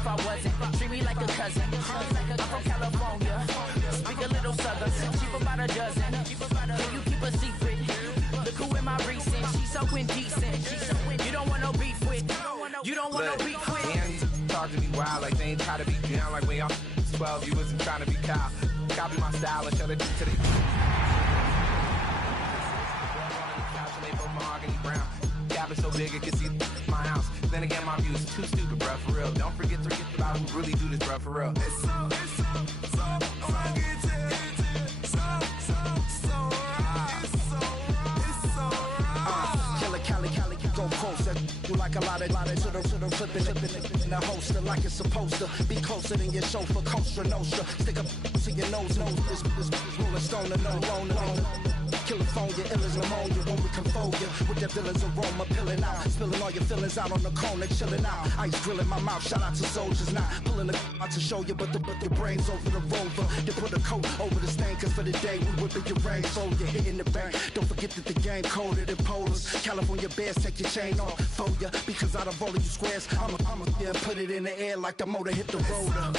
if I wasn't. Treat me like a cousin. I'm from California. Speak a little southern. Cheap about a dozen. Can you keep a secret? Look who in my recent. She's so indecent. You don't want no beef with. You don't want no beef with. Damn, talk to me wild like they ain't try to be down. Like when y'all 12, you wasn't trying to be Kyle. Copy my style and show the to the mahogany brown. Cabin so big it can see my house. Then again, my views too stupid, bruh, for real. Don't forget to get about who really do this, bruh, for real. It's so rugged, Cali, go closer. You like a lot of to the flipping in the holster like it's supposed to be closer than your chauffeur, Costa Nostra. Stick up to your nose, this rolling stone and no. California, ill as pneumonia when we can fold you with that villain's aroma, peeling out, spilling all your feelings out on the corner, chilling out. Ice grilling my mouth, shout out to soldiers, not pulling the out to show you, but the brains over the rover. They put a coat over the stain, cause for the day we whipping your rain, so you're hitting the bank. Don't forget that the game colder than polars. California bears, take your chain off for ya, because out of all of you squares, I'ma yeah, put it in the air like the motor hit the rotor.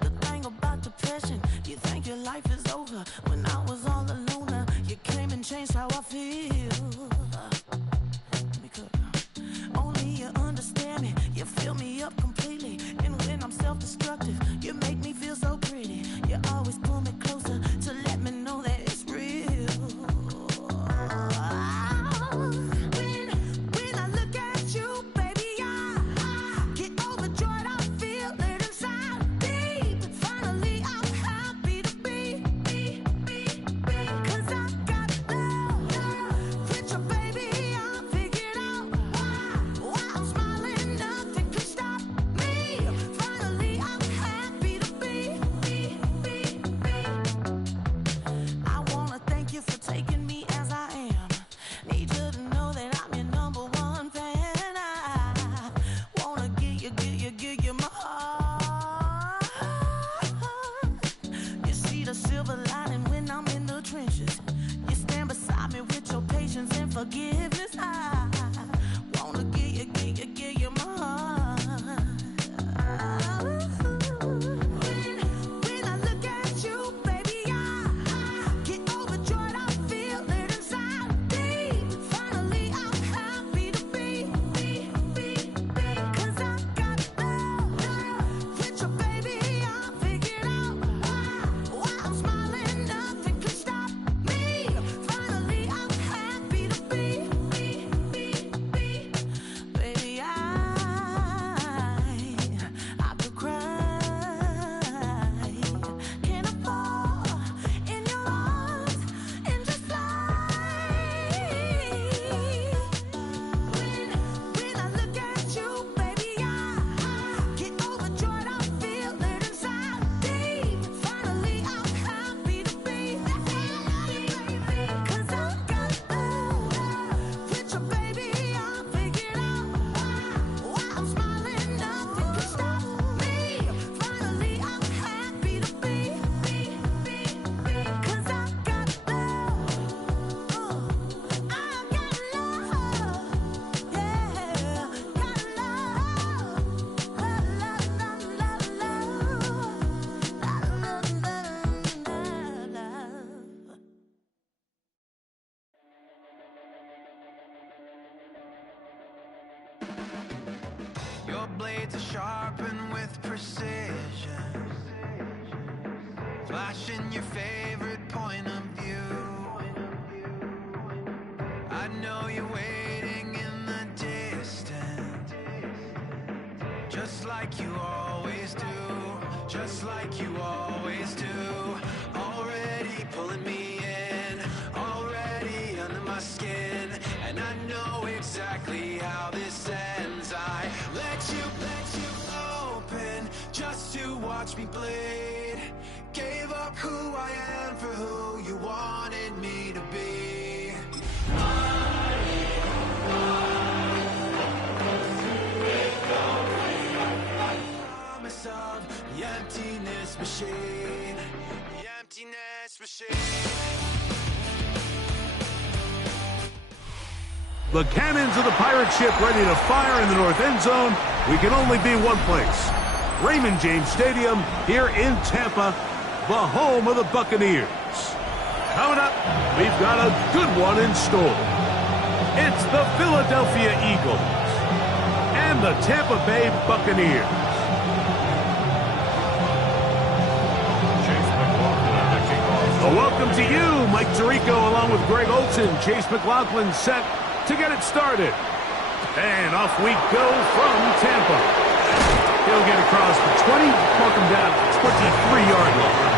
The thing about depression, you think your life is over. When I was all alone, you came and changed how I feel. Only you understand me, you fill me up completely. And when I'm self-destructive, you make me feel so pretty. You always pull me closer to let me know that it's real. When I look at you, baby, I get overjoyed. I feel it inside. Finally, I'm happy to be. Cause I got love. With your baby, I figured out why I'm smiling. Nothing can stop me. Finally, I'm happy to be. I wanna thank you for taking me as I am. Need you to know that I'm your number one fan. I wanna give you my heart. You see the silver lining when I'm in the trenches. You stand beside me with your patience and forgiveness. I wanna give you my heart. When I look at you, baby, I get overjoyed. I feel it inside deep. Finally, I'm happy to be. Cause I got love. With your baby, I figured out why I'm smiling. Nothing can stop me. Finally, I'm happy to be. Baby, I could cry. Can I fall in your arms and just fly? When I look at you, baby, I get overjoyed. I feel it inside deep. Finally, I'm happy to be. Cause I got love. With your baby, I figured out why I'm smiling. Nothing can stop me. Finally, I'm happy to be. Cause I got love. I got love. Yeah, got love. Your blades are sharpened with precision, flashing your favorite point of view. I know you're waiting in the distance, just like you always do, just like you always do. Already pulling me in, already me bleed. Gave up who I am for who you wanted me to be. Promise of the emptiness machine. The emptiness machine. The cannons of the pirate ship ready to fire in the north end zone. We can only be one place. Raymond James Stadium here in Tampa, the home of the Buccaneers. Coming up, we've got a good one in store. It's the Philadelphia Eagles and the Tampa Bay Buccaneers. A welcome to you, Mike Tirico, along with Greg Olson. Chase McLaughlin set to get it started. And off we go from Tampa. He'll get across the 20, walk him down to the 23-yard line.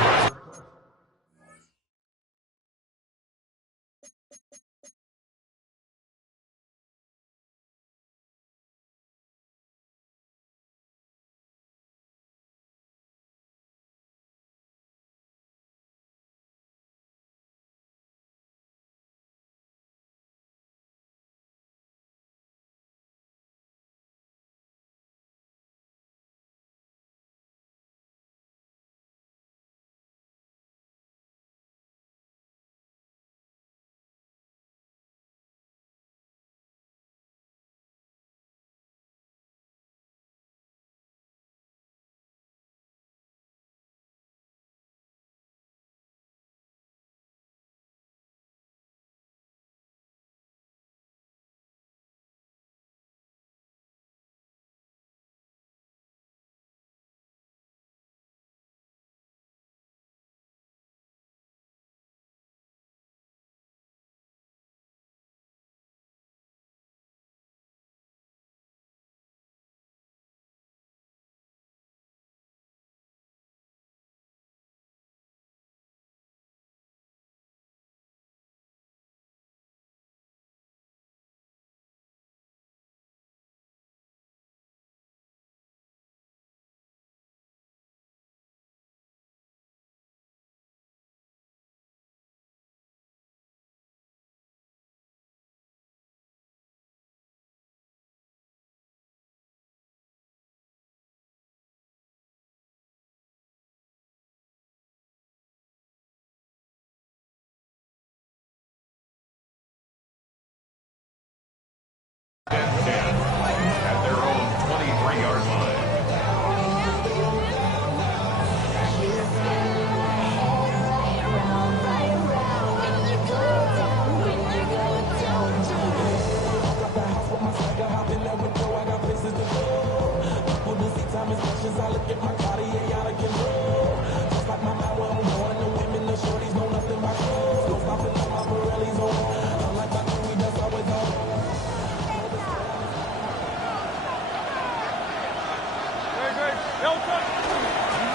At their own 23-yard line.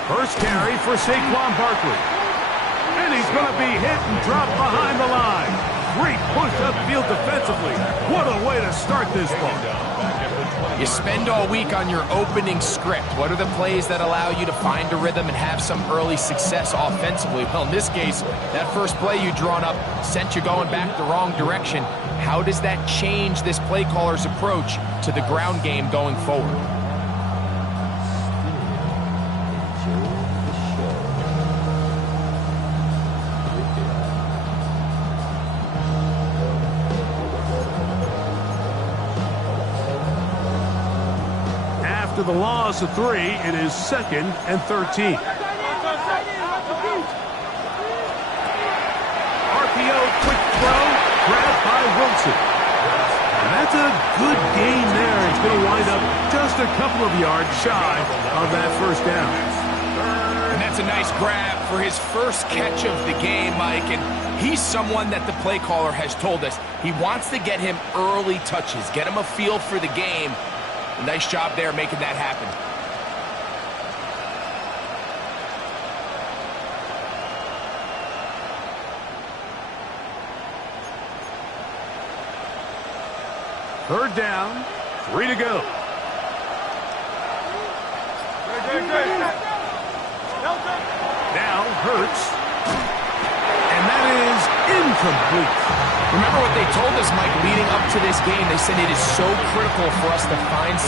First carry for Saquon Barkley. And he's going to be hit and dropped behind the line. Great push upfield defensively. What a way to start this ball. You spend all week on your opening script. What are the plays that allow you to find a rhythm and have some early success offensively? Well, in this case, that first play you drawn up sent you going back the wrong direction. How does that change this play caller's approach to the ground game going forward? After the loss of 3, it is 2nd and 13. RPO, quick throw, grabbed by Wilson. And that's a good gain there. It's going to wind up just a couple of yards shy of that first down. And that's a nice grab for his first catch of the game, Mike. And he's someone that the play caller has told us he wants to get him early touches, get him a feel for the game. Nice job there making that happen. Third down, 3 to go. hurts. And that is incomplete. Remember what they told us, Mike, leading up to this game. They said it is so critical for us to find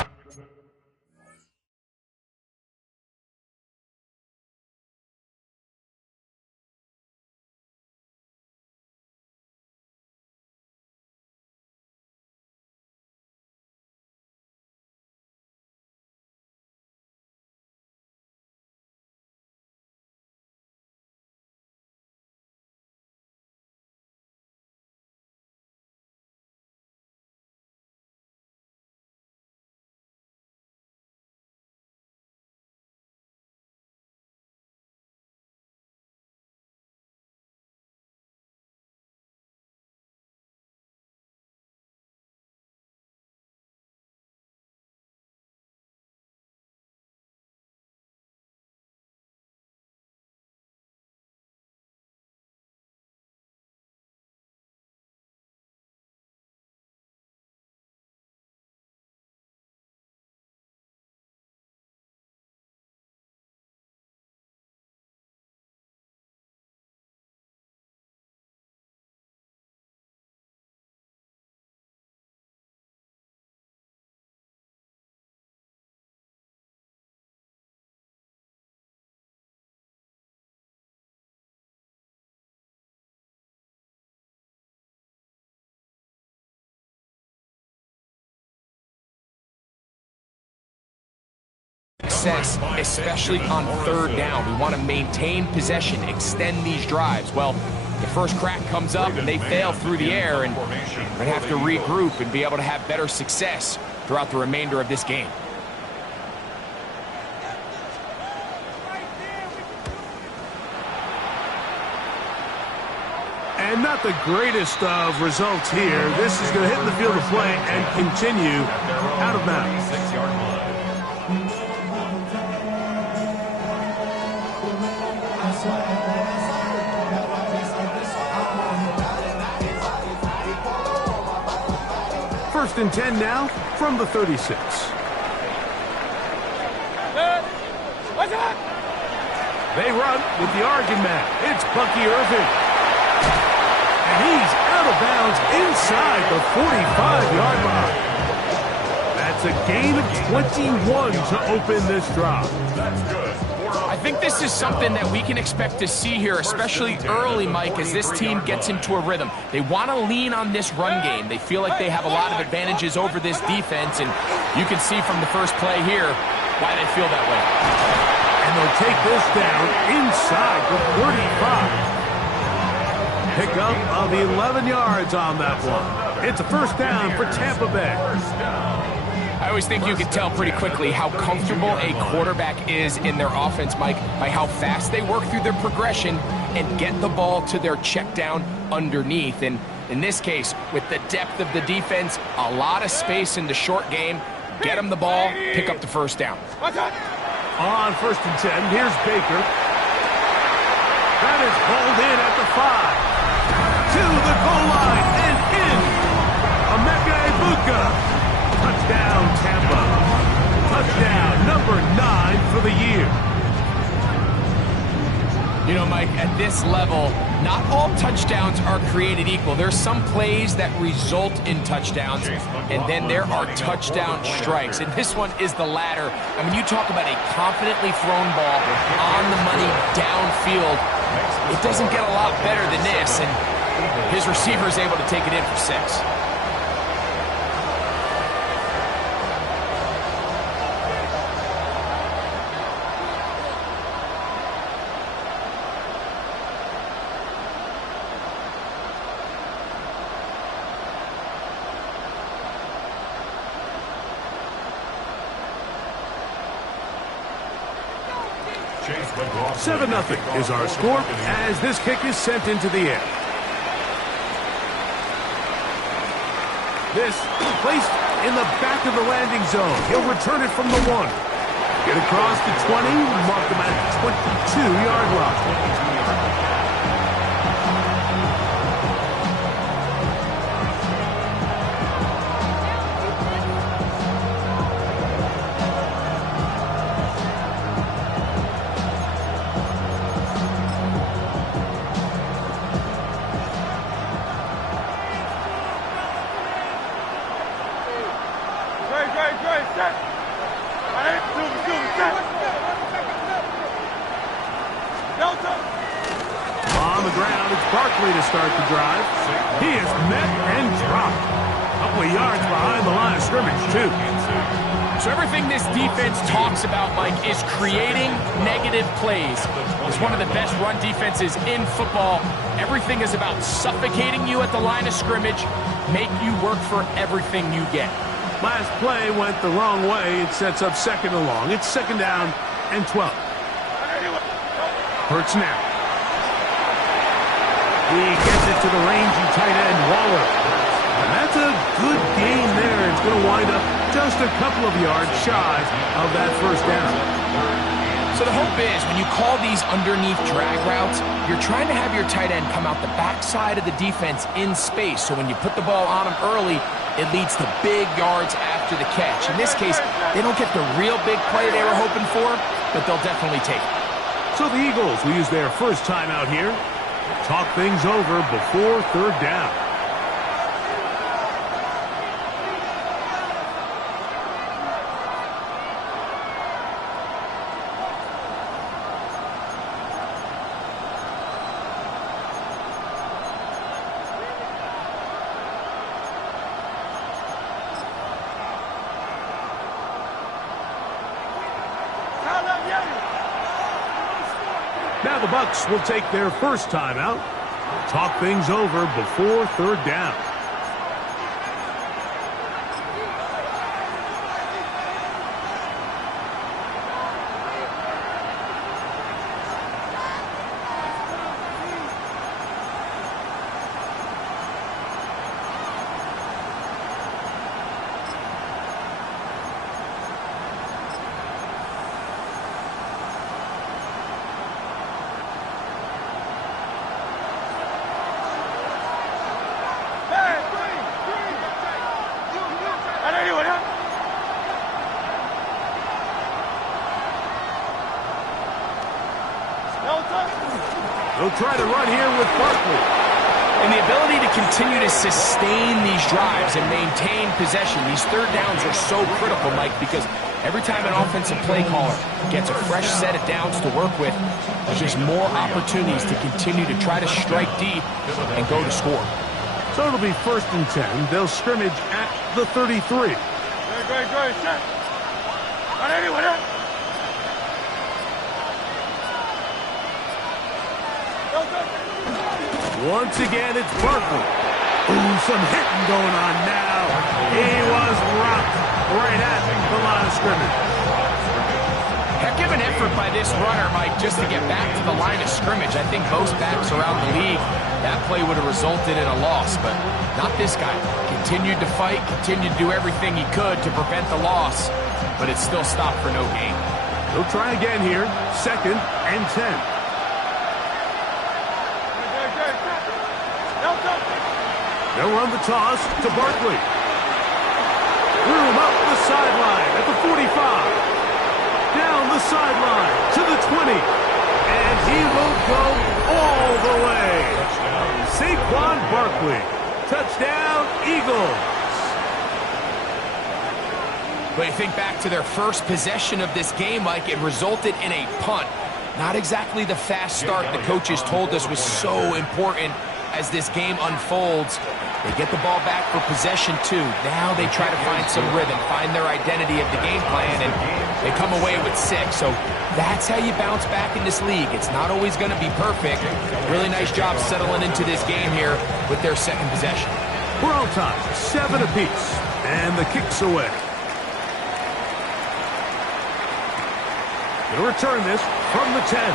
success, especially on third down. We want to maintain possession, extend these drives. Well, the first crack comes up and they fail through the air, and we're going to have to regroup and be able to have better success throughout the remainder of this game. And not the greatest of results here. This is going to hit in the field of play and continue out of bounds. 6-yard line. First and 10 now from the 36. They run with the Oregon man. It's Bucky Irving. And he's out of bounds inside the 45-yard line. That's a gain of 21 to open this drive. That's good. I think this is something that we can expect to see here, especially early, Mike, as this team gets into a rhythm. They want to lean on this run game. They feel like they have a lot of advantages over this defense, and you can see from the first play here why they feel that way. And they'll take this down inside the 45. Pickup of 11 yards on that one. It's a first down for Tampa Bay. I always think you can tell pretty quickly how comfortable a quarterback is in their offense, Mike, by how fast they work through their progression and get the ball to their check down underneath. And in this case, with the depth of the defense, a lot of space in the short game, get them the ball, pick up the first down. On first and 10, here's Baker. That is hauled in at the 5. To the goal line and in. Emeka Egbuka. Touchdown, Tampa. Touchdown number 9 for the year. You know, Mike, at this level, not all touchdowns are created equal. There's some plays that result in touchdowns, and then there are touchdown strikes. And this one is the latter. I mean, you talk about a confidently thrown ball on the money downfield. It doesn't get a lot better than this, and his receiver is able to take it in for 6. Chase McLaughlin 7-0 is our score as this kick is sent into the air. This placed in the back of the landing zone. He'll return it from the 1. Get across the 20, mark him at the 22-yard line. the drive. He is met and dropped. A couple of yards behind the line of scrimmage, too. So everything this defense talks about, Mike, is creating negative plays. It's one of the best run defenses in football. Everything is about suffocating you at the line of scrimmage, make you work for everything you get. Last play went the wrong way. It sets up second and long. It's second down and 12. Hurts now. He gets it to the rangy tight end, Waller. And that's a good gain there. It's going to wind up just a couple of yards shy of that first down. So the hope is when you call these underneath drag routes, you're trying to have your tight end come out the backside of the defense in space. So when you put the ball on him early, it leads to big yards after the catch. In this case, they don't get the real big play they were hoping for, but they'll definitely take it. So the Eagles will use their first time out here. Talk things over before third down. Now the Bucs will take their first time out. Talk things over before third down. They'll try to run here with Barkley. And the ability to continue to sustain these drives and maintain possession, these third downs are so critical, Mike, because every time an offensive play caller gets a fresh set of downs to work with, there's just more opportunities to continue to try to strike deep and go to score. So it'll be first and 10. They'll scrimmage at the 33. Once again, it's Barkley. Ooh, some hitting going on now. He was rocked right at the line of scrimmage. Heck of an effort by this runner, Mike, just to get back to the line of scrimmage. I think most backs around the league, that play would have resulted in a loss, but not this guy. Continued to fight, continued to do everything he could to prevent the loss, but it still stopped for no gain. They'll try again here, second and 10. They'll run the toss to Barkley. Threw him up the sideline at the 45. Down the sideline to the 20. And he will go all the way. Saquon Barkley. Touchdown, Eagles. But you think back to their first possession of this game, Mike, it resulted in a punt. Not exactly the fast start the coaches told us was so important as this game unfolds. They get the ball back for possession two. Now they try to find some rhythm, find their identity of the game plan, and they come away with 6. So that's how you bounce back in this league. It's not always going to be perfect. Really nice job settling into this game here with their second possession. We're on time, 7 apiece, and the kick's away. Gonna return this from the 10.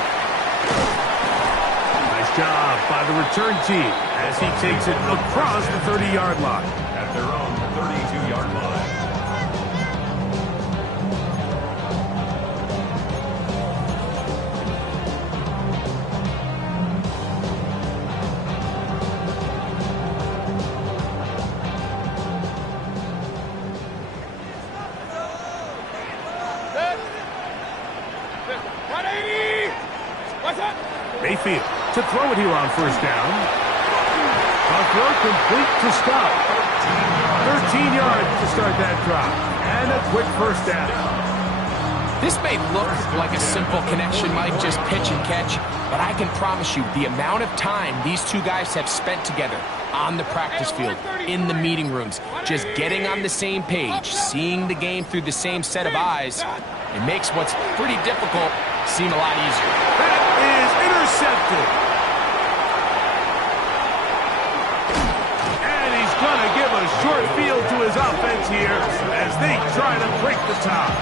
Nice job by the return team as he takes it across the 30-yard line. At their own 32-yard line. Mayfield to throw it here on first down. A throw complete to stop. 13 yards to start that drive. And a quick first down. This may look like a simple connection, Mike, just pitch and catch, but I can promise you the amount of time these two guys have spent together on the practice field, in the meeting rooms, just getting on the same page, seeing the game through the same set of eyes, it makes what's pretty difficult seem a lot easier. That is intercepted. And he's going to give a short field to his offense here as they try to break the tie.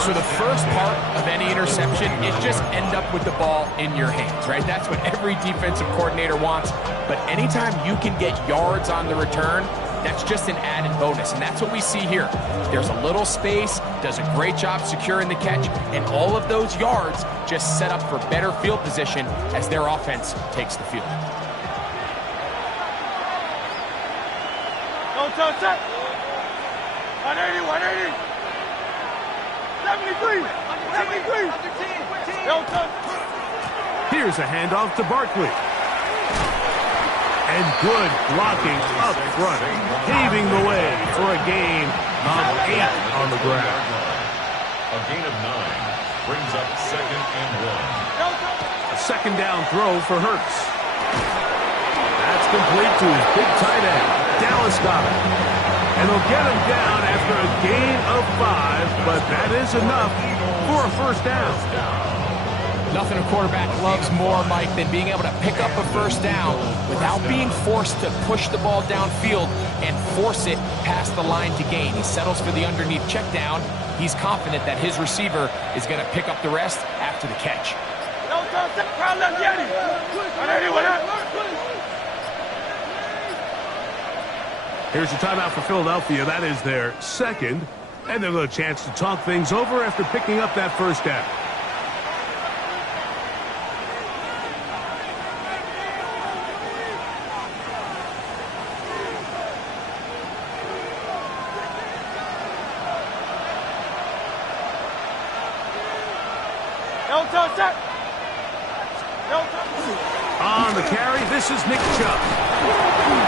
So the first part of any interception is just end up with the ball in your hands, right? That's what every defensive coordinator wants. But anytime you can get yards on the return, that's just an added bonus, and that's what we see here. There's a little space, does a great job securing the catch, and all of those yards just set up for better field position as their offense takes the field. No touch it. 180, 180. 73, 73. No touch. Here's a handoff to Barkley. And good blocking up front, paving the way for a gain of 8 on the ground. A gain of 9 brings up 2nd and 1. A second down throw for Hurts. That's complete to his big tight end, Dallas Goedert. And they'll get him down after a gain of 5, but that is enough for a first down. Nothing a quarterback loves more, Mike, than being able to pick up a first down without being forced to push the ball downfield and force it past the line to gain. He settles for the underneath check down. He's confident that his receiver is going to pick up the rest after the catch. Here's a timeout for Philadelphia. That is their second. And they'll get a chance to talk things over after picking up that first down. On the carry, this is Nick Chubb.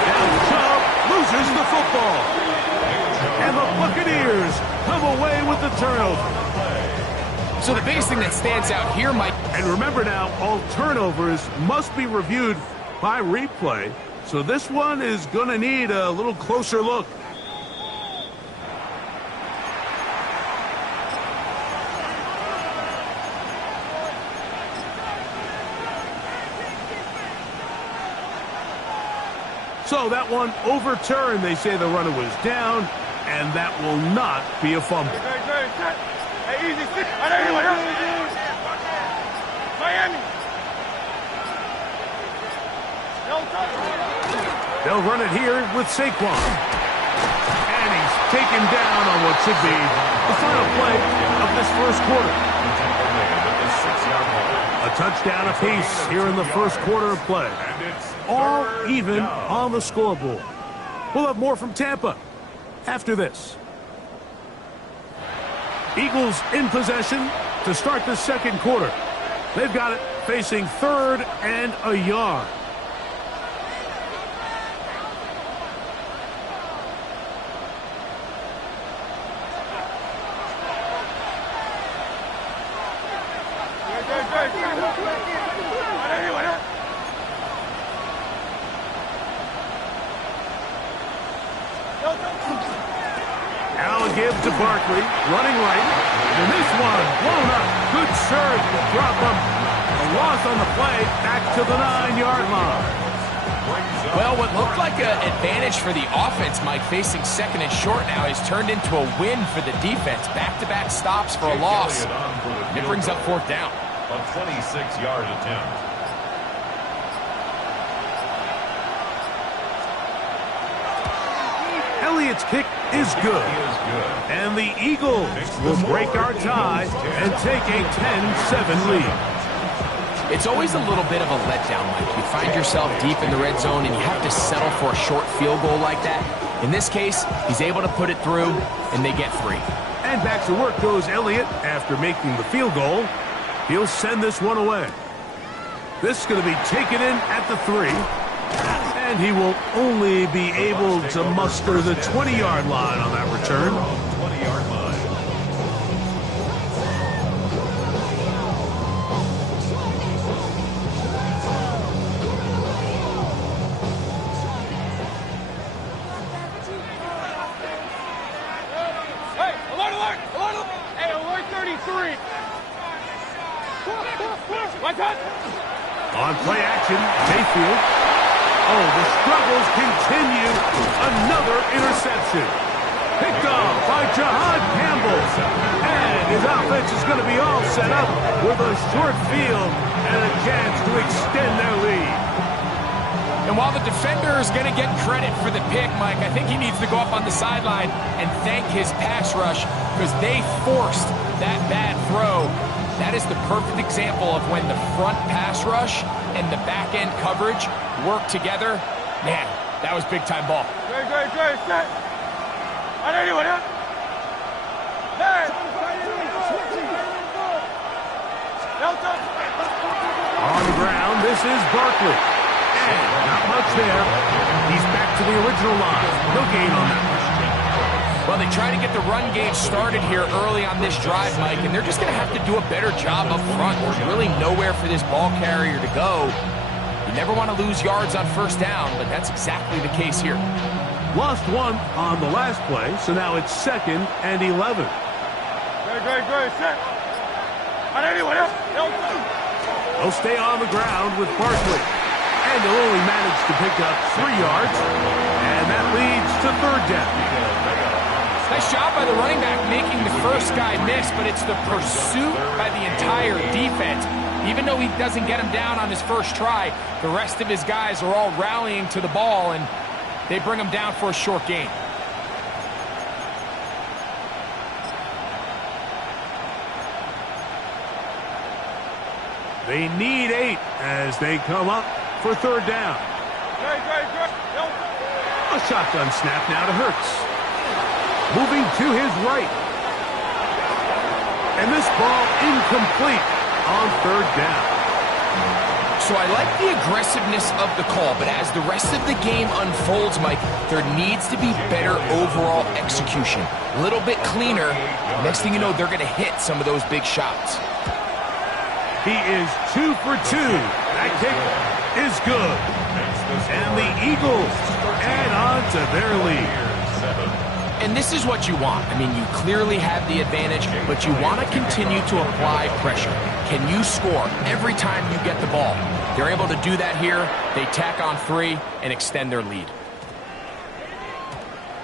And Chubb loses the football. And the Buccaneers come away with the turnover. So the biggest thing that stands out here, Mike... And remember now, all turnovers must be reviewed by replay. So this one is going to need a little closer look. So that one overturned. They say the runner was down, and that will not be a fumble. Miami. They'll run it here with Saquon. And he's taken down on what should be the final play of this first quarter. A touchdown apiece here in the first quarter of play. All even on the scoreboard. We'll have more from Tampa after this. Eagles in possession to start the second quarter. They've got it facing 3rd and a yard. Now a give to Barkley, running right. And this one blown up. Good serve to drop him. A loss on the play, back to the 9-yard line. Well, what looked like an advantage for the offense, Mike, facing 2nd and short now, has turned into a win for the defense. Back-to-back stops for a loss. It brings up 4th down. A 26-yard attempt. Elliott's kick is good. And the Eagles will break our tie and take a 10-7 lead. It's always a little bit of a letdown, Mike. You find yourself deep in the red zone and you have to settle for a short field goal like that. In this case, he's able to put it through, and they get 3. And back to work goes Elliott after making the field goal. He'll send this one away. This is going to be taken in at the 3. And he will only be able to muster the 20-yard line on that return. 20-yard line. On play action, Mayfield. Oh, the struggles continue. Another interception. Picked off by Jahad Campbell. And his offense is going to be all set up with a short field and a chance to extend their lead. And while the defender is going to get credit for the pick, Mike, I think he needs to go up on the sideline and thank his pass rush because they forced that bad throw. That is the perfect example of when the front pass rush and the back-end coverage work together. Man, that was big-time ball. Great, set. On anyone, huh? Hey! On the ground, this is Barkley. And not much there. He's back to the original line. No gain on that one. Well, they try to get the run game started here early on this drive, Mike, and they're just going to have to do a better job up front. There's really nowhere for this ball carrier to go. You never want to lose yards on first down, but that's exactly the case here. Lost one on the last play, so now it's 2nd and 11. Great, set. On anyone, huh? They'll stay on the ground with Barkley. And they'll only manage to pick up 3 yards. And that leads to 3rd down. Nice job by the running back making the first guy miss, but it's the pursuit by the entire defense. Even though he doesn't get him down on his first try, the rest of his guys are all rallying to the ball, and they bring him down for a short gain. They need 8 as they come up for 3rd down. A shotgun snap now to Hurts. Moving to his right. And this ball incomplete on 3rd down. So I like the aggressiveness of the call, but as the rest of the game unfolds, Mike, there needs to be better overall execution. A little bit cleaner. Next thing you know, they're going to hit some of those big shots. He is 2 for 2. That kick is good. And the Eagles add on to their lead. And this is what you want. I mean, you clearly have the advantage, but you want to continue to apply pressure. Can you score every time you get the ball? They're able to do that here. They tack on 3 and extend their lead.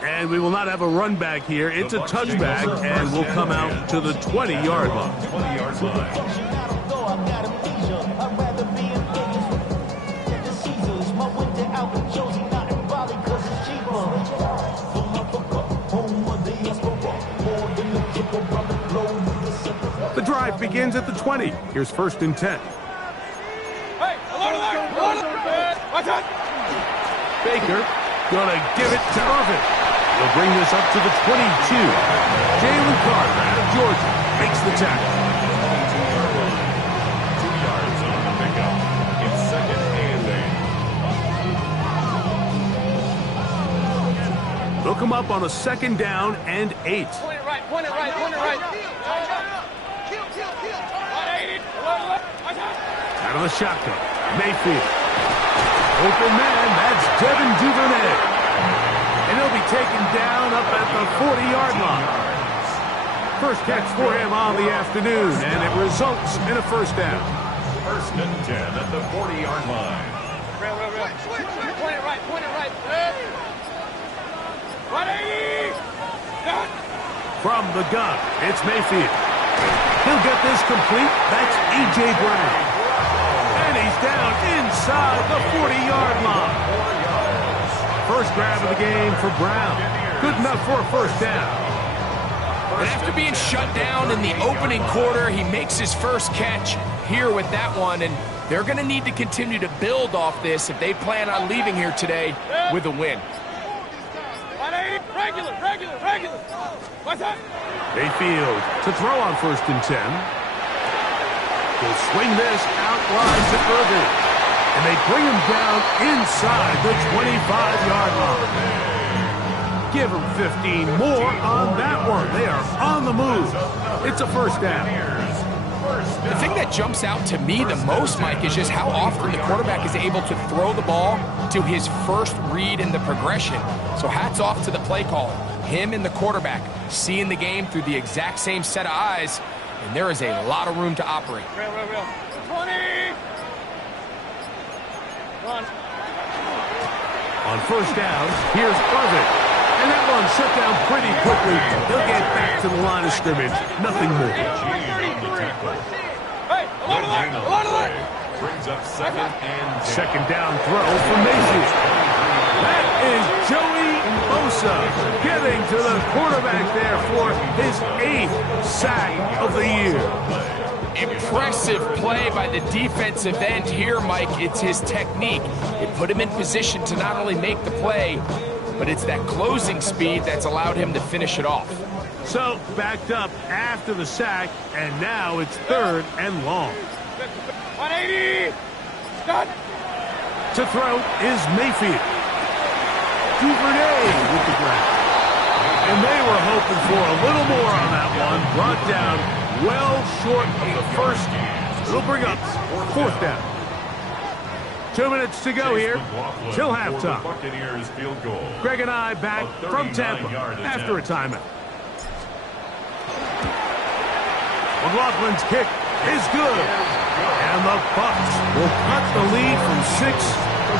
And we will not have a run back here. It's a touchback, and we'll come out to the 20-yard line. The drive begins at the 20. Here's 1st and 10. Hey, Baker gonna give it to Irvin. He'll bring this up to the 22. Jalen Carter out of Georgia makes the tackle. 2 yards on the pickup. It's 2nd and 8. They'll come up on a 2nd down and 8. Point it right. Out of the shotgun, Mayfield. Open man, that's Devin Duvernay. And he'll be taken down up at the 40-yard line. First catch for him on the afternoon, and it results in a 1st down. 1st and 10 at the 40-yard line. Point it right. 180! From the gun, it's Mayfield. He'll get this complete. That's A.J. Brown. And he's down inside the 40-yard line. First grab of the game for Brown. Good enough for a 1st down. But after being shut down in the opening quarter, he makes his first catch here with that one, and they're going to need to continue to build off this if they plan on leaving here today with a win. Regular. What's up? Mayfield to throw on 1st and 10. He'll swing this out wide to Irvin. And they bring him down inside the 25-yard line. Give him 15 more on that one. They are on the move. It's a 1st down. The thing that jumps out to me the most, Mike, is just how often the quarterback is able to throw the ball to his first read in the progression. So hats off to the play caller. Him and the quarterback seeing the game through the exact same set of eyes, and there is a lot of room to operate. Real. 20! Run. On first down, here's Irvin. And that one shut down pretty quickly. He'll get back to the line of scrimmage. Nothing more. Hey, along the line, along the line. Brings up second and 10. Second down throw for Mayfield. That is Joey Bosa getting to the quarterback there for his 8th sack of the year. Impressive play by the defensive end here, Mike. It's his technique. It put him in position to not only make the play, but it's that closing speed that's allowed him to finish it off. So, backed up after the sack, and now it's 3rd and long. 180. Stop. To throw is Mayfield. Duvernay with the grab. And they were hoping for a little more on that one. Brought down well short of the first. It'll bring up 4th down. 2 minutes to go here till halftime. Buccaneers field goal. Greg and I back from Tampa after a timeout. McLaughlin's kick is good. And the Bucs will cut the lead from 6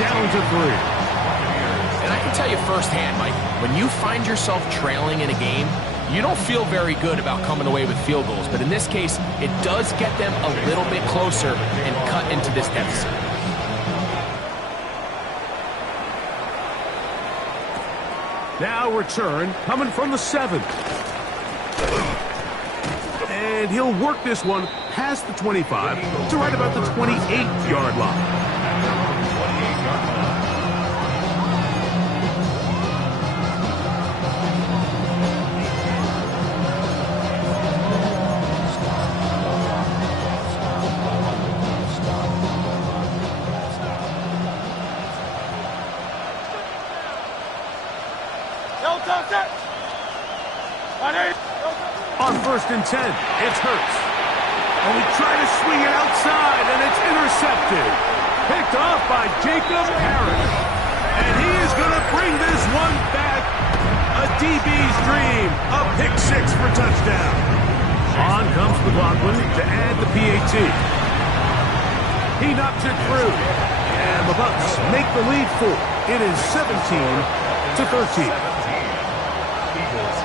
down to 3. And I can tell you firsthand, Mike, when you find yourself trailing in a game, you don't feel very good about coming away with field goals. But in this case, it does get them a little bit closer and cut into this deficit. Now return coming from the 7th. And he'll work this one past the 25 to right about the 28-yard line. 28-yard line. On 1st and 10, it's Hurts. And we try to swing it outside, and it's intercepted. Picked off by Jacob Harris. And he is going to bring this one back. A DB's dream. A pick 6 for touchdown. On comes McLaughlin to add the PAT. He knocks it through. And the Bucs make the lead 4. It is 17-13. Eagles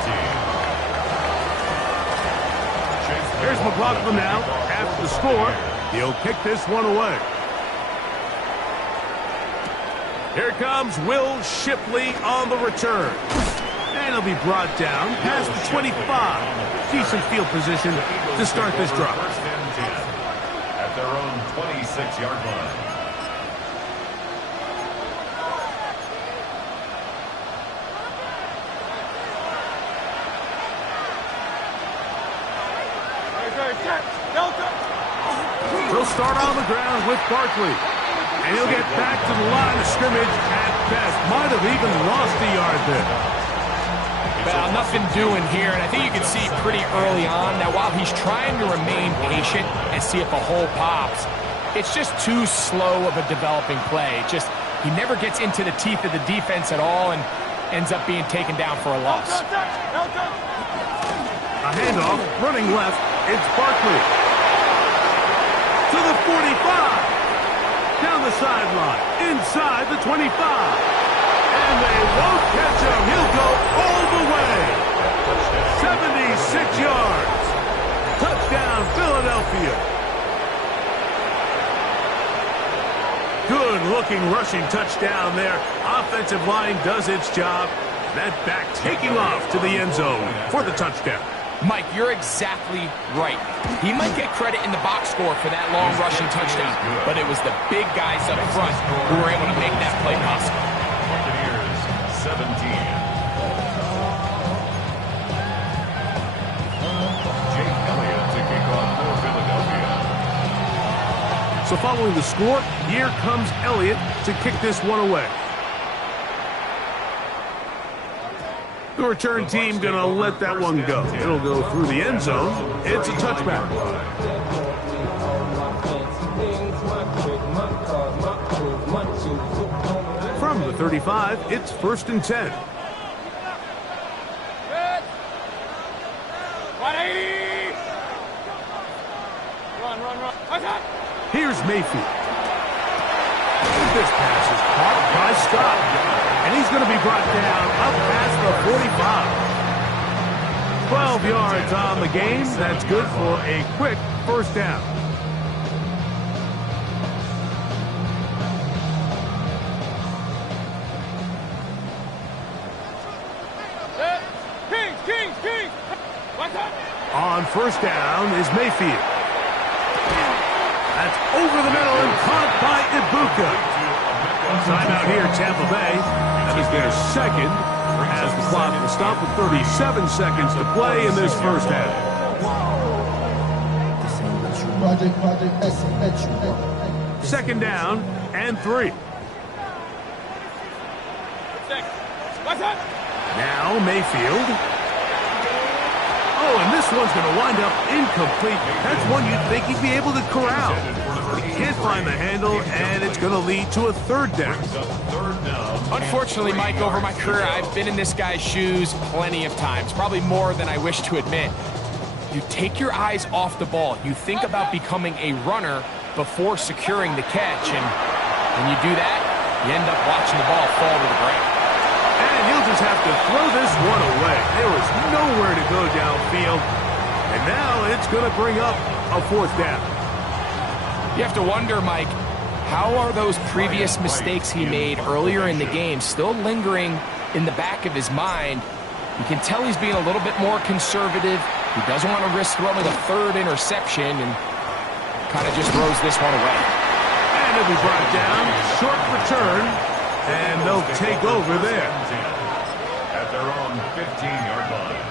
13. Here's McLaughlin now. After the score, he'll kick this one away. Here comes Will Shipley on the return. And he'll be brought down past the 25. Decent field position to start this drive. First and 10 at their own 26-yard line. He'll start on the ground with Barkley. And he'll get back to the line of scrimmage at best. Might have even lost a yard there. Well, nothing doing here, and I think you can see pretty early on that while he's trying to remain patient and see if a hole pops, it's just too slow of a developing play. He never gets into the teeth of the defense at all and ends up being taken down for a loss. A handoff, running left, it's Barkley. To the 45. Down the sideline, inside the 25. And they won't catch him. He'll go all the way. 76 yards. Touchdown, Philadelphia. Good-looking rushing touchdown there. Offensive line does its job. That back taking off to the end zone for the touchdown. Mike, you're exactly right. He might get credit in the box score for that long rushing touchdown, but it was the big guys up front who were able to make that play possible. Buccaneers 17. Jake Elliott to kick off for Philadelphia. So following the score, here comes Elliott to kick this one away. The return team going to let that one go. It'll go through the end zone. It's a touchback. From the 35, it's 1st and 10. 180. Run. Here's Mayfield. Nice stop. And he's going to be brought down up past the 45. 12 yards on the game. That's good for a quick first down. Kings. On first down is Mayfield. That's over the middle and caught by Ibuka. Timeout here, Tampa Bay. That is their second, as the clock will stop with 37 seconds to play in this first half. Second down and 3. Now Mayfield. Oh, and this one's going to wind up incomplete. That's one you'd think he'd be able to corral. He can't find the handle, and it's going to lead to a third down. Unfortunately, Mike, over my career, I've been in this guy's shoes plenty of times, probably more than I wish to admit. You take your eyes off the ball. You think about becoming a runner before securing the catch, and when you do that, you end up watching the ball fall to the ground. And he'll just have to throw this one away. There was nowhere to go downfield. And now it's going to bring up a fourth down. You have to wonder, Mike, how are those previous mistakes he made earlier in the game still lingering in the back of his mind? You can tell he's being a little bit more conservative. He doesn't want to risk throwing a third interception and kind of just throws this one away. And he'll be brought down. Short return. And they'll take over there. At their own 15-yard line.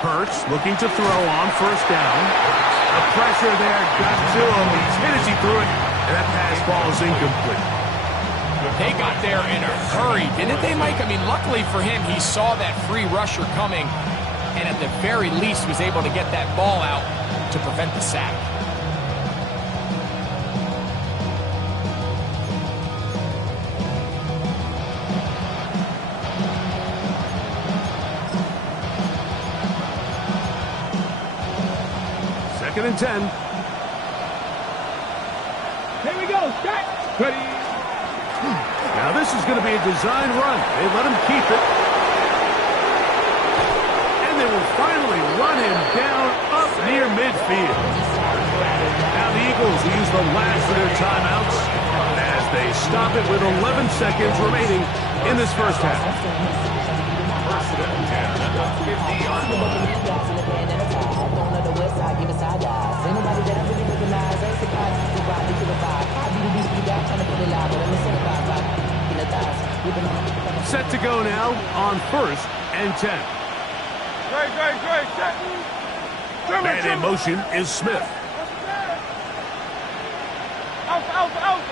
Hurts looking to throw on first down. The pressure there got to him. He's hit as he threw it. And that pass ball is incomplete. They got there in a hurry, didn't they, Mike? I mean, luckily for him, he saw that free rusher coming and at the very least was able to get that ball out to prevent the sack. Second and 10. Here we go. Start. Ready. Now this is going to be a design run. They let him keep it. And they will finally run him down up near midfield. Now the Eagles will use the last of their timeouts as they stop it with 11 seconds remaining in this first half. First and 10 at the 50-yard line. Set to go now on first and 10. Man in motion is Smith. Alpha.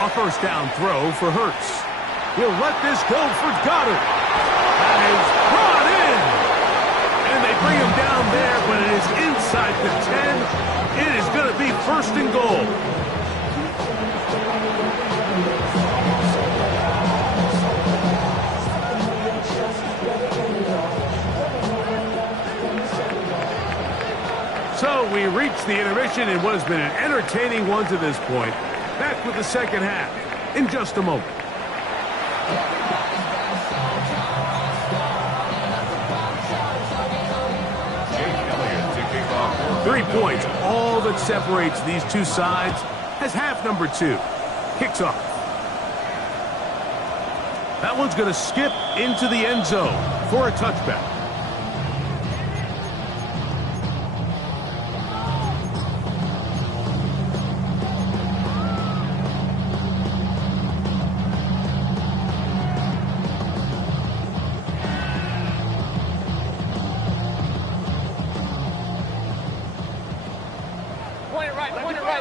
A first down throw for Hurts. He'll let this go for Goddard. That is brought in. And they bring him down there, but it is inside the 10. It is going to be first and goal. So we reach the intermission in what has been an entertaining one to this point. Back with the second half in just a moment. Jake Elliott to kick off. 3 points, all that separates these two sides, as half number 2 kicks off. That one's going to skip into the end zone for a touchback.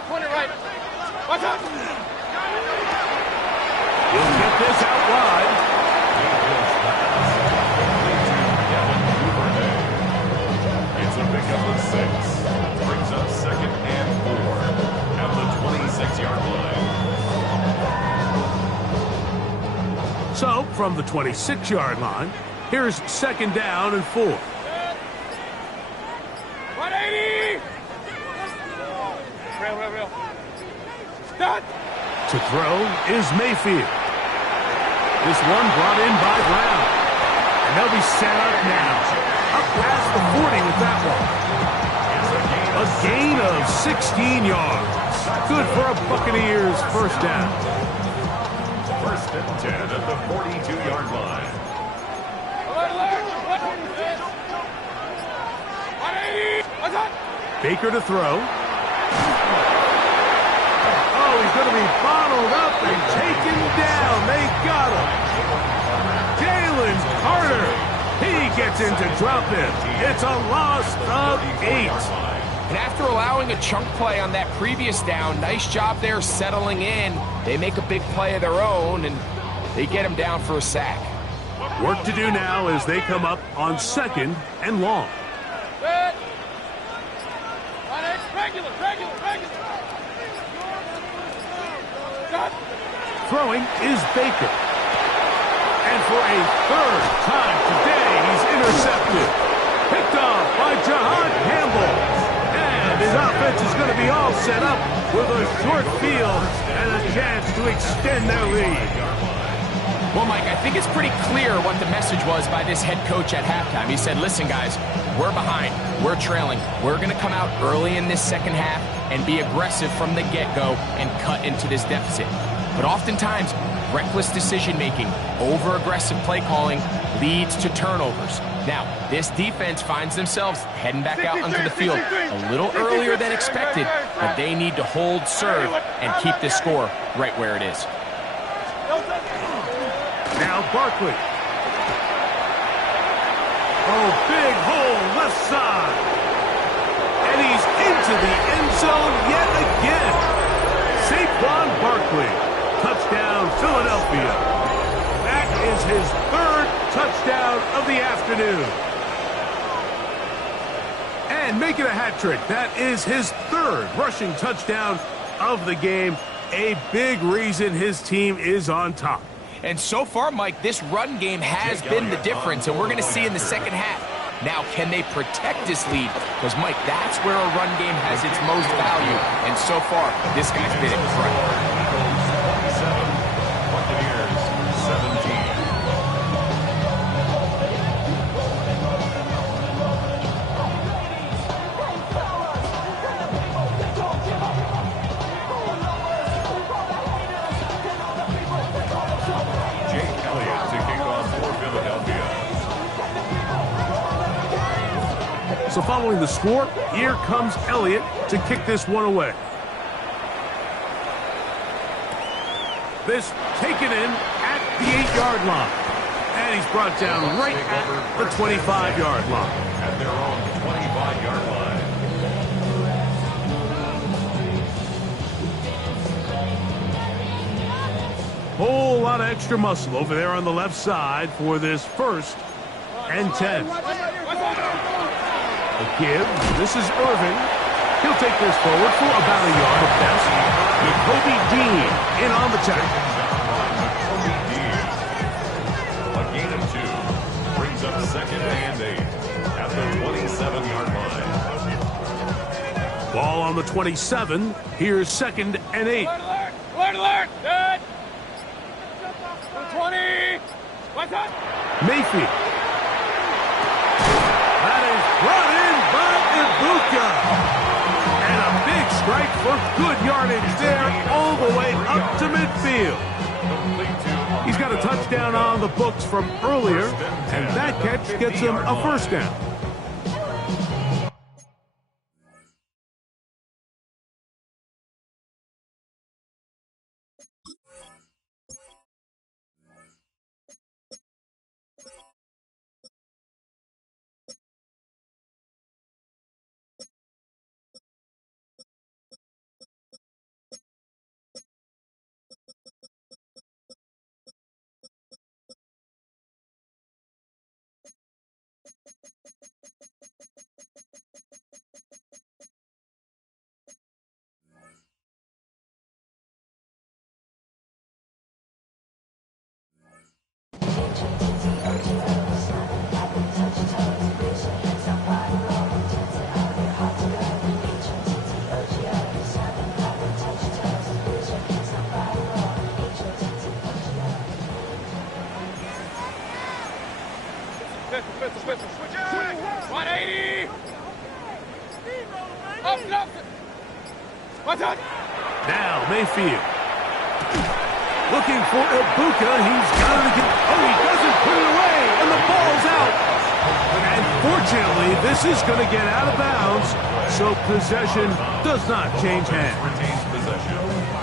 Point it right. Watch out. He'll from the 26-yard line. Here's second down and 4. 180! Real. Start! To throw is Mayfield. This one brought in by Brown. And they'll be set up now. Up past the 40 with that one. A gain of 16 yards. Good for a Buccaneers first down. First and 10 at the 42-yard line. Baker to throw. Oh, he's going to be bottled up and taken down. They got him. Jalen Carter. He gets into drop it. It's a loss of 8. And after allowing a chunk play on that previous down, nice job there settling in. They make a big play of their own, and they get him down for a sack. Work to do now as they come up on second and long. Regular. Throwing is Baker. And for a third time today, he's intercepted. Picked off by Jahan Campbell. And his offense is going to be all set up with a short field and a chance to extend their lead. Well, Mike, I think it's pretty clear what the message was by this head coach at halftime. He said, listen, guys, we're behind. We're trailing. We're going to come out early in this second half and be aggressive from the get-go and cut into this deficit. But oftentimes, reckless decision-making, over-aggressive play calling leads to turnovers. Now, this defense finds themselves heading back out onto the field a little earlier than expected, but they need to hold serve and keep this score right where it is. Now Barkley. Oh, big hole left side. And he's into the end zone yet again. Saquon Barkley. Touchdown, Philadelphia. That is his third touchdown of the afternoon. And making a hat trick. That is his third rushing touchdown of the game. A big reason his team is on top. And so far, Mike, this run game has been the difference, and we're going to see in the second half. Now, can they protect this lead? Because, Mike, that's where a run game has its most value, and so far, this guy's been incredible. 27, Buccaneers 17. So following the score, here comes Elliott to kick this one away. This taken in at the 8-yard line. And he's brought down right at the 25-yard line. At their own 25-yard line. Whole lot of extra muscle over there on the left side for this first and 10. The give. This is Irvin. He'll take this forward for about a yard of best. Jacoby Dean in on the tackle. A gain of 2 brings up second and 8 at the 27-yard line. Ball on the 27. Here's second and 8. Alert! Good! 20! What's up? Mayfield. That is brought in by Ibuka. And a big strike for good yardage there all the way up to midfield. He's got a touchdown on the books from earlier, and that catch gets him a first down. Pistol. Switch it. 180. Up. What's up? Now Mayfield. Looking for Ibuka. He's got it again. Oh, he doesn't put it away, and the ball's out. And fortunately, this is going to get out of bounds, so possession does not change hands. Retains possession.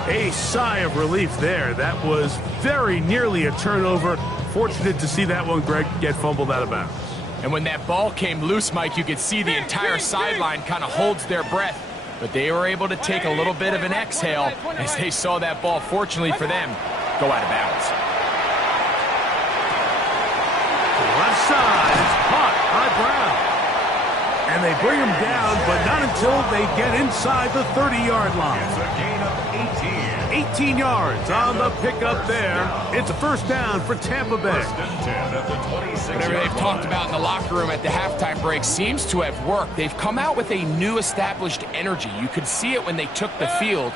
A sigh of relief there. That was very nearly a turnover. Fortunate to see that one, Greg, get fumbled out of bounds. And when that ball came loose, Mike, you could see the entire sideline kind of holds their breath. But they were able to take a little bit of an exhale as they saw that ball, fortunately for them, go out of bounds. Left side is caught by Brown. And they bring him down, but not until they get inside the 30-yard line. It's a gain of 18. 18 yards on the pickup there. It's a first down for Tampa Bay. First and 10 at the 26-yard Whatever they've talked line. about in the locker room at the halftime break seems to have worked. They've come out with a new established energy. You could see it when they took the field.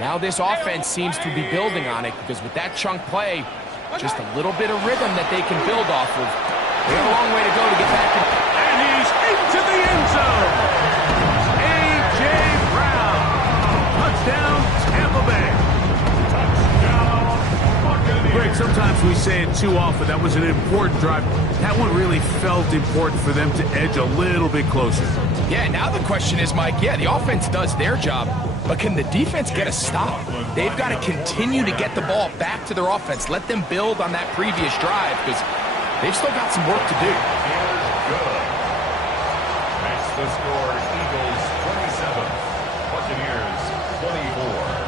Now this offense seems to be building on it because with that chunk play, just a little bit of rhythm that they can build off of. They have a long way to go to get back to... And he's into the end zone. A.J. Brown. Touchdown, Tampa Bay. Greg, sometimes we say it too often. That was an important drive. That one really felt important for them to edge a little bit closer. Yeah, now the question is, Mike, yeah, the offense does their job, but can the defense get a stop? They've got to continue to get the ball back to their offense. Let them build on that previous drive because they've still got some work to do. Good. Makes the score Eagles 27, Buccaneers 24.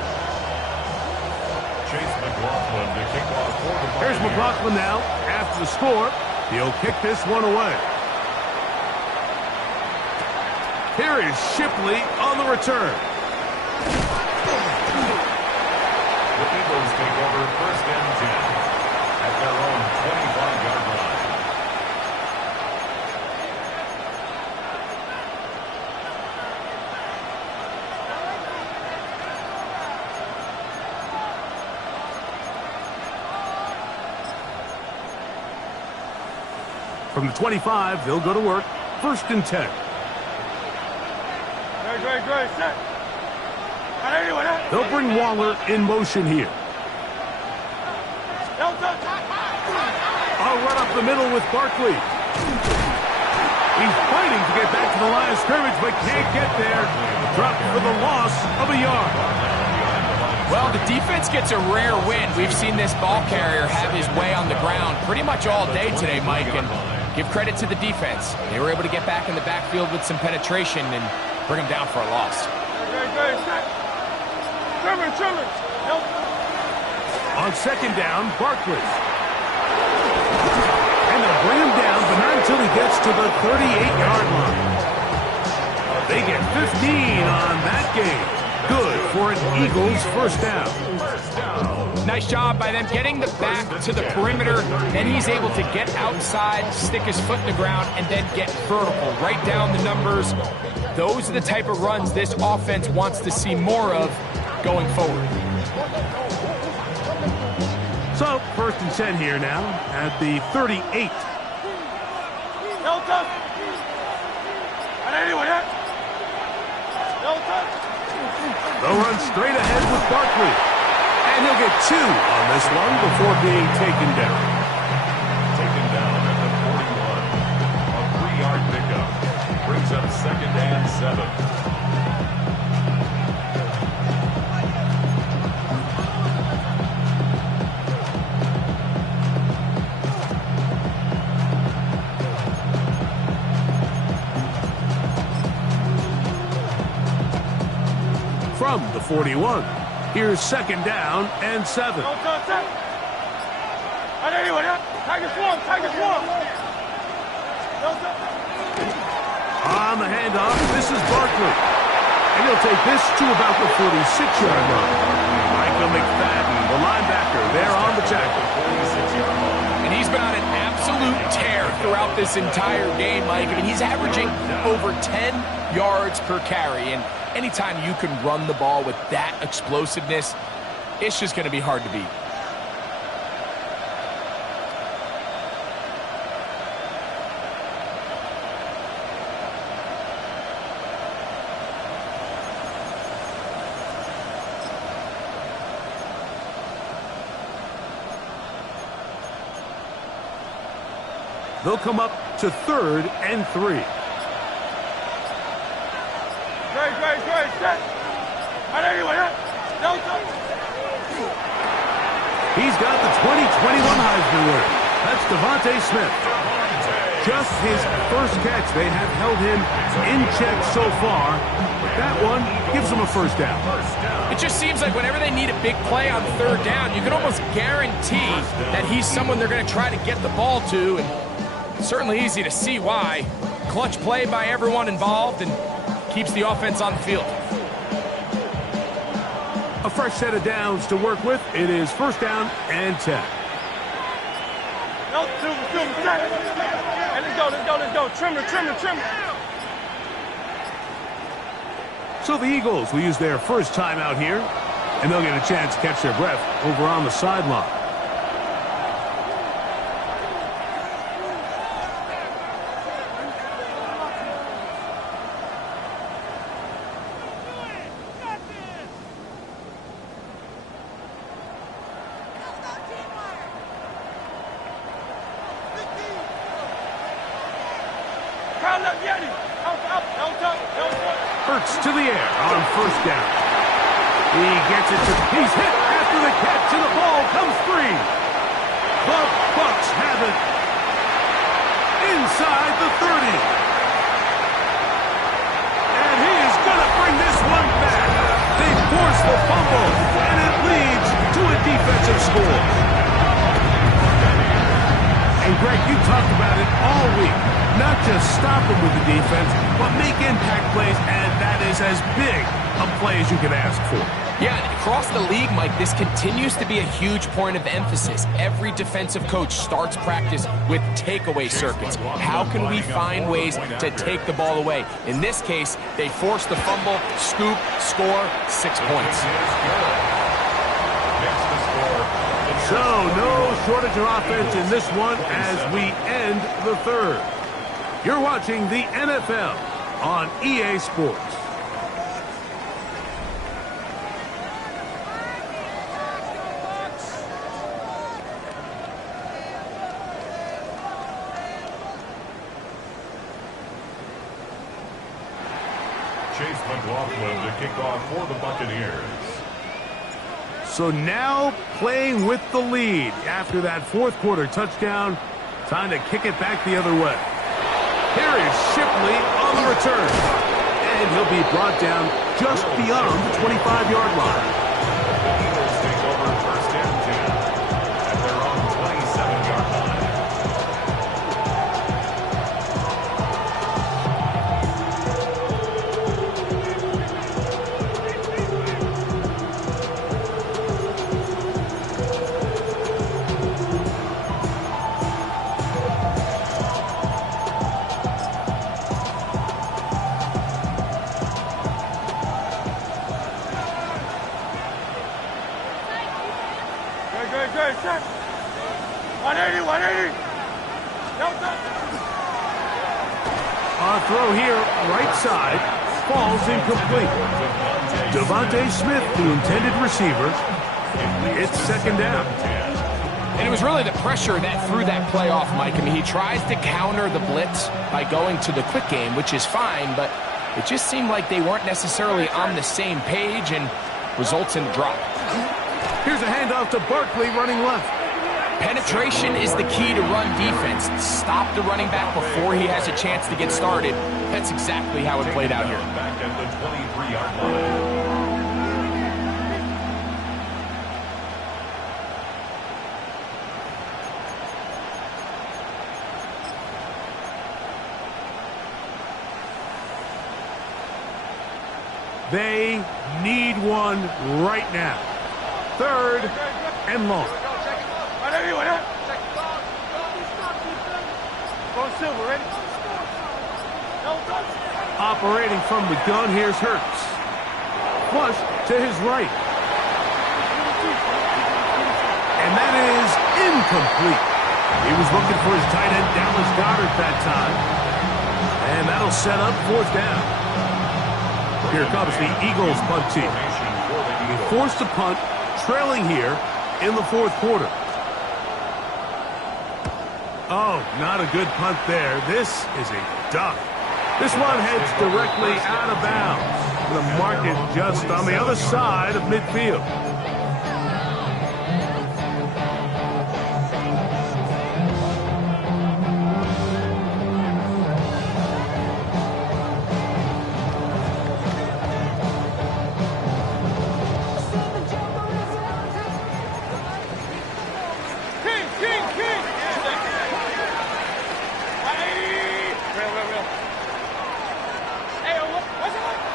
Chase McLaughlin to kick off for the Here's Buccaneers. McLaughlin now. After the score, he'll kick this one away. Here is Shipley on the return. The Eagles take over first and 10 at their own 25-yard line. From the 25, they'll go to work. First and 10. Great. Set. They'll bring Waller in motion here. I'll run up the middle with Barkley. He's fighting to get back to the line of scrimmage, but can't get there. Dropped for the loss of a yard. Well, the defense gets a rare win. We've seen this ball carrier have his way on the ground pretty much all day today, Mike, and give credit to the defense. They were able to get back in the backfield with some penetration and bring them down for a loss. On second down, Barkley. And they'll bring him down, but not until he gets to the 38-yard line. They get 15 on that game. Good for an Eagles first down. Nice job by them getting the back to the perimeter. Then he's able to get outside, stick his foot in the ground, and then get vertical. Right down the numbers. Those are the type of runs this offense wants to see more of going forward. So, first and 10 here now at the 38. They'll run straight ahead with Barkley. And he'll get 2 on this one before being taken down. Taken down at the 41. A 3-yard pickup. Brings up second and 7. From the 41, here's second down and 7. On the handoff, this is Barkley. And he'll take this to about the 46-yard line. Michael McFadden, the linebacker, there on the tackle. 46-yard line. And he's been on an absolute tear throughout this entire game, Mike. I mean, he's averaging over 10 yards per carry, and anytime you can run the ball with that explosiveness, it's just going to be hard to beat. They'll come up to 3rd and 3. Great, set. He's got the 2021 Heisman winner. That's Devontae Smith. Just his first catch. They have held him in check so far. That one gives them a first down. It just seems like whenever they need a big play on 3rd down, you can almost guarantee that he's someone they're going to try to get the ball to, and certainly easy to see why. Clutch play by everyone involved and keeps the offense on the field. A fresh set of downs to work with. It is 1st down and 10. No, two, set. Hey, let's go. Trim. So the Eagles will use their first time out here, and they'll get a chance to catch their breath over on the sideline. Hurts to the air on 1st down. He gets it to... He's hit after the catch, and the ball comes free. The Bucs have it inside the 30. And he is going to bring this one back. They force the fumble, and it leads to a defensive score. And Greg, you talked about it all week. Not just stop them with the defense, but make impact plays, and that is as big a play as you can ask for. Yeah, and across the league, Mike, this continues to be a huge point of emphasis. Every defensive coach starts practice with takeaway circuits. How can we find ways to take the ball away? In this case, they force the fumble, scoop, score, 6 points. So, no shortage of offense in this one as we end the 3rd. You're watching the NFL on EA Sports. Chase McLaughlin to kick off for the Buccaneers. So now playing with the lead after that 4th quarter touchdown. Time to kick it back the other way. Here is Shipley on the return. And he'll be brought down just beyond the 25-yard line. The Eagles take over 1st and 10 at their own 27-yard line. Great, set. 180. On throw here, right side, falls incomplete. Devontae Smith, the intended receiver. It's 2nd down. And it was really the pressure that threw that play off, Mike. I mean, he tries to counter the blitz by going to the quick game, which is fine, but it just seemed like they weren't necessarily on the same page and results in a drop. Here's a handoff to Barkley running left. Penetration is the key to run defense. Stop the running back before he has a chance to get started. That's exactly how it played out here. Back at the 23-yard line. They need one right now. 3rd and long. Silver, ready? Operating from the gun, here's Hurts. Flush to his right. And that is incomplete. He was looking for his tight end, Dallas Goedert, that time. And that'll set up fourth down. Here comes the Eagles punt team. He forced a punt, trailing here in the fourth quarter. Oh, not a good punt there. This is a duck. This one heads directly out of bounds. The market just on the other side of midfield.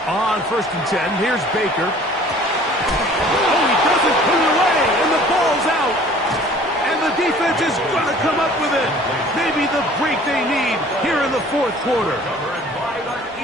On 1st and 10, here's Baker. Oh, he doesn't put it away, and the ball's out. And the defense is going to come up with it. Maybe the break they need here in the fourth quarter.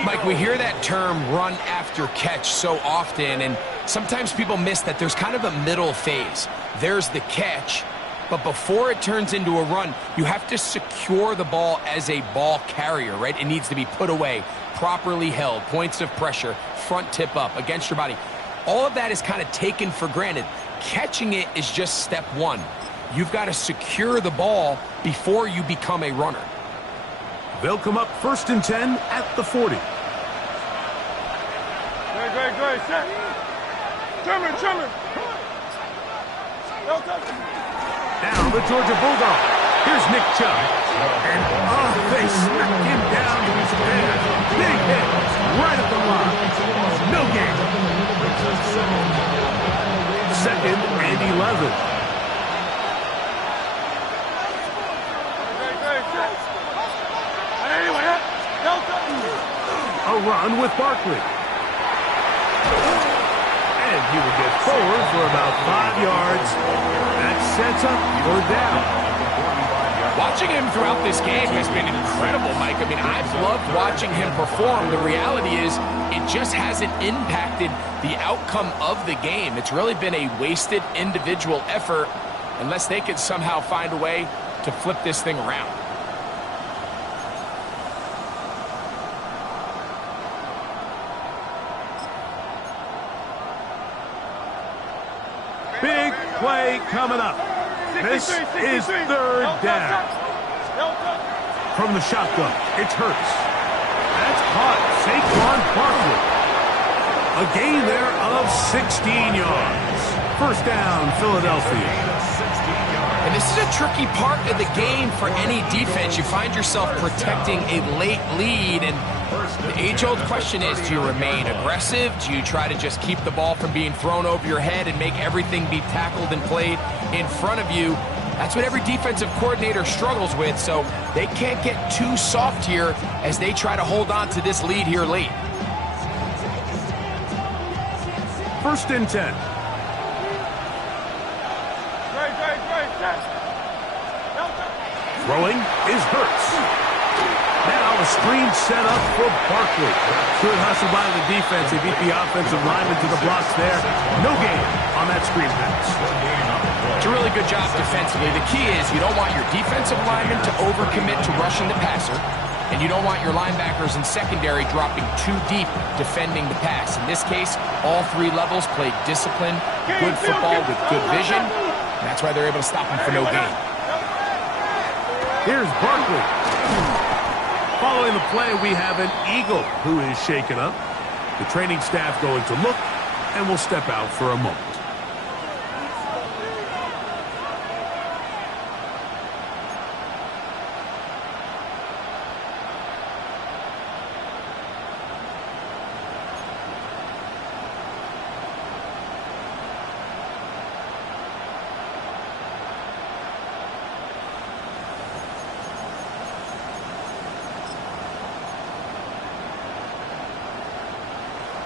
Mike, we hear that term run after catch so often, and sometimes people miss that there's kind of a middle phase. There's the catch, but before it turns into a run, you have to secure the ball as a ball carrier, right? It needs to be put away, properly held, points of pressure, front tip up against your body. All of that is kind of taken for granted. Catching it is just step one. You've got to secure the ball before you become a runner. They'll come up 1st and 10 at the 40. Great, set. Trimmer. Now the Georgia Bulldog. Here's Nick Chubb. And they smack him down to his head. Big hit right at the line. No gain. 2nd and 11. A run with Barkley. And he will get forward for about 5 yards. That sets up for down. Watching him throughout this game has been incredible, Mike. I mean, I've loved watching him perform. The reality is it just hasn't impacted the outcome of the game. It's really been a wasted individual effort unless they can somehow find a way to flip this thing around. Big play coming up. This is 3rd down. From the shotgun, it's Hurts. That's caught. Saquon Barkley. A gain there of 16 yards. 1st down, Philadelphia. And this is a tricky part of the game for any defense. You find yourself protecting a late lead, and the age-old question is, do you remain aggressive? Do you try to just keep the ball from being thrown over your head and make everything be tackled and played in front of you? That's what every defensive coordinator struggles with, so they can't get too soft here as they try to hold on to this lead here late. 1st and 10. Throwing is Hurts. Now a screen set up for Barkley. Good hustle by the defense. They beat the offensive lineman to the blocks there. No gain on that screen pass. It's a really good job defensively. The key is you don't want your defensive lineman to overcommit to rushing the passer, and you don't want your linebackers in secondary dropping too deep defending the pass. In this case, all 3 levels played disciplined, good football with good vision. And that's why they're able to stop him for no gain. Here's Barkley. Following the play, we have an Eagle who is shaken up. The training staff going to look, and will step out for a moment.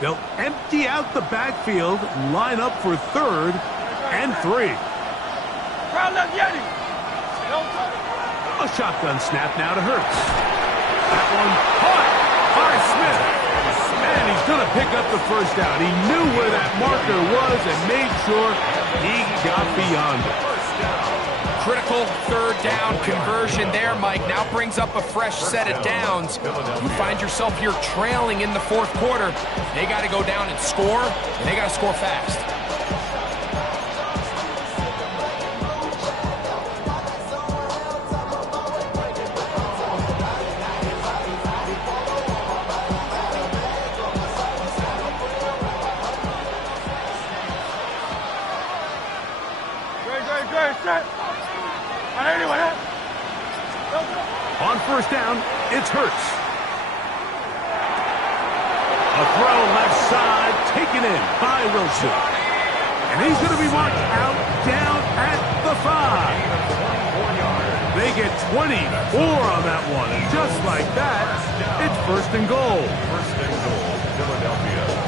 They'll empty out the backfield, line up for 3rd and 3. A shotgun snap now to Hurts. That one caught by Smith. And he's going to pick up the first down. He knew where that marker was and made sure he got beyond it. Critical third down conversion there, Mike. Now brings up a fresh set of downs. You find yourself here trailing in the fourth quarter. They got to go down and score, and they got to score fast. On first down, it's Hurts. A throw left side, taken in by Wilson. And he's going to be marked out down at the 5. They get 24 on that one. And just like that, it's first and goal. First and goal, Philadelphia.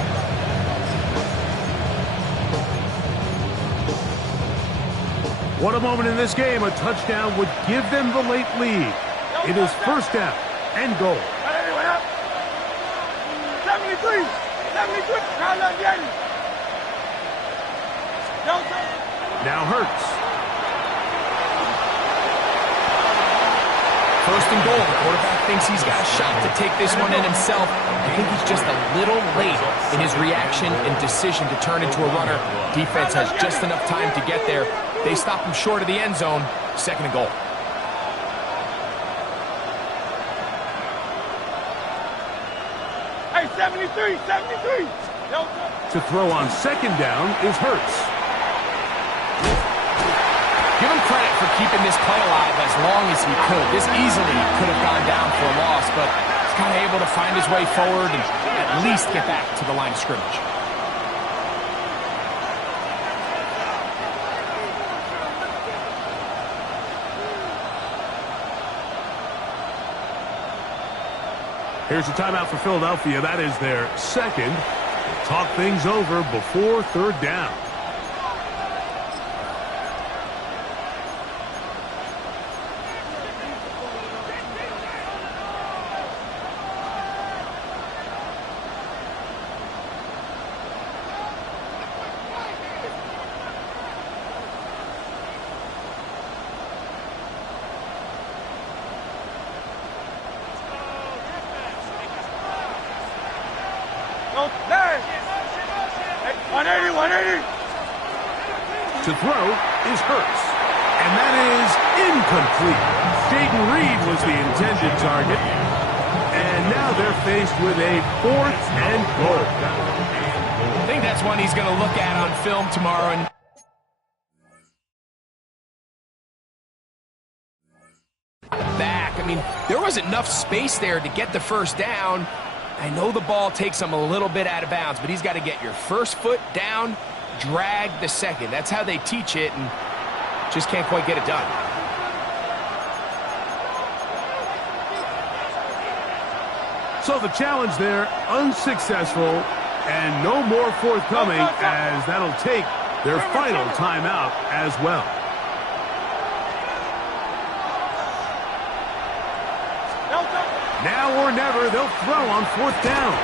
What a moment in this game. A touchdown would give them the late lead. It is first down and goal. 73. Now Hurts. First and goal. The quarterback thinks he's got a shot to take this one in himself. I think he's just a little late in his reaction and decision to turn into a runner. Defense has just enough time to get there. They stop him short of the end zone. Second and goal. Hey, 73. To throw on second down is Hurts. Give him credit for keeping this play alive as long as he could. This easily could have gone down for a loss, but he's kind of able to find his way forward and at least get back to the line of scrimmage. Here's a timeout for Philadelphia. That is their second. Talk things over before third down. To throw is Hurts. And that is incomplete. Jaden Reed was the intended target. And now they're faced with a fourth and goal. I think that's one he's going to look at on film tomorrow. And back. I mean, there was enough space there to get the first down. I know the ball takes him a little bit out of bounds, but he's got to get your first foot down, drag the second. That's how they teach it, and just can't quite get it done. So the challenge there, unsuccessful, and no more forthcoming, as that'll take their final timeout as well. Now or never, they'll throw on fourth down.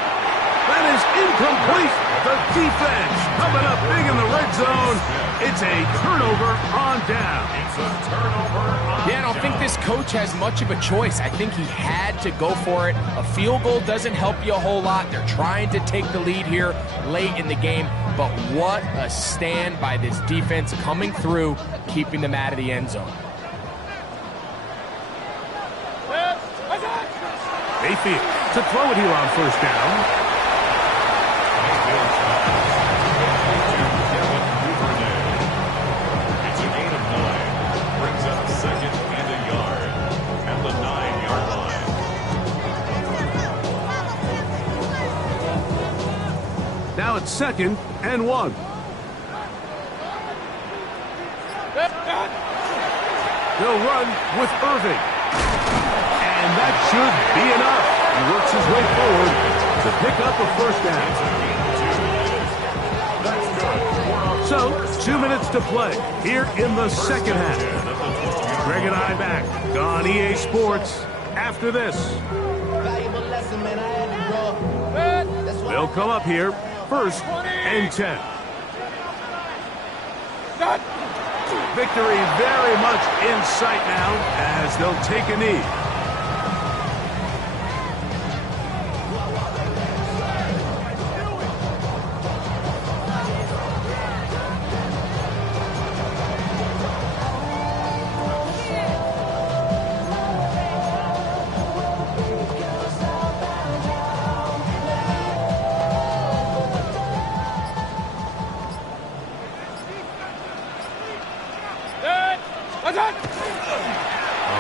That is incomplete. The defense coming up big in the red zone. It's a turnover on down. It's a turnover on Yeah, I don't think this coach has much of a choice. I think he had to go for it. A field goal doesn't help you a whole lot. They're trying to take the lead here late in the game. But what a stand by this defense coming through, keeping them out of the end zone. Mayfield to throw it here on first down. It's an 8 of 9. Brings up second and a yard at the 9-yard line. Now it's second and 1. They'll run with Irving. And that should be enough. He works his way forward to pick up a first down. So, 2 minutes to play here in the second half. Greg and I back on EA Sports after this. They'll come up here, 1st and 10. Victory very much in sight now as they'll take a knee.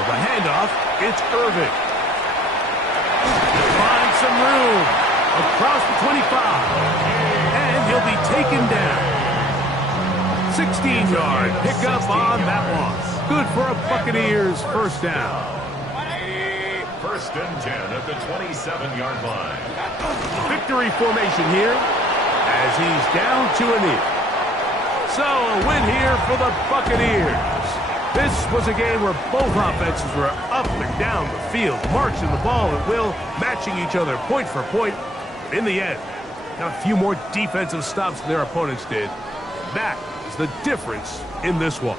The handoff, it's Irving. Finds some room across the 25. And he'll be taken down. 16-yard pickup on that one. Good for a Buccaneers first down. 1st and 10 at the 27-yard line. Victory formation here as he's down to a knee. So a win here for the Buccaneers. This was a game where both offenses were up and down the field, marching the ball at will, matching each other point for point. In the end, got a few more defensive stops than their opponents did. That is the difference in this one.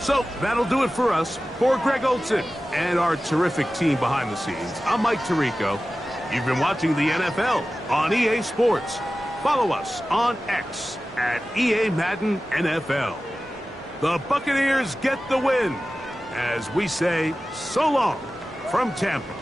So that'll do it for us. For Greg Olson and our terrific team behind the scenes, I'm Mike Tirico. You've been watching the NFL on EA Sports. Follow us on X at EA Madden NFL. The Buccaneers get the win as we say so long from Tampa.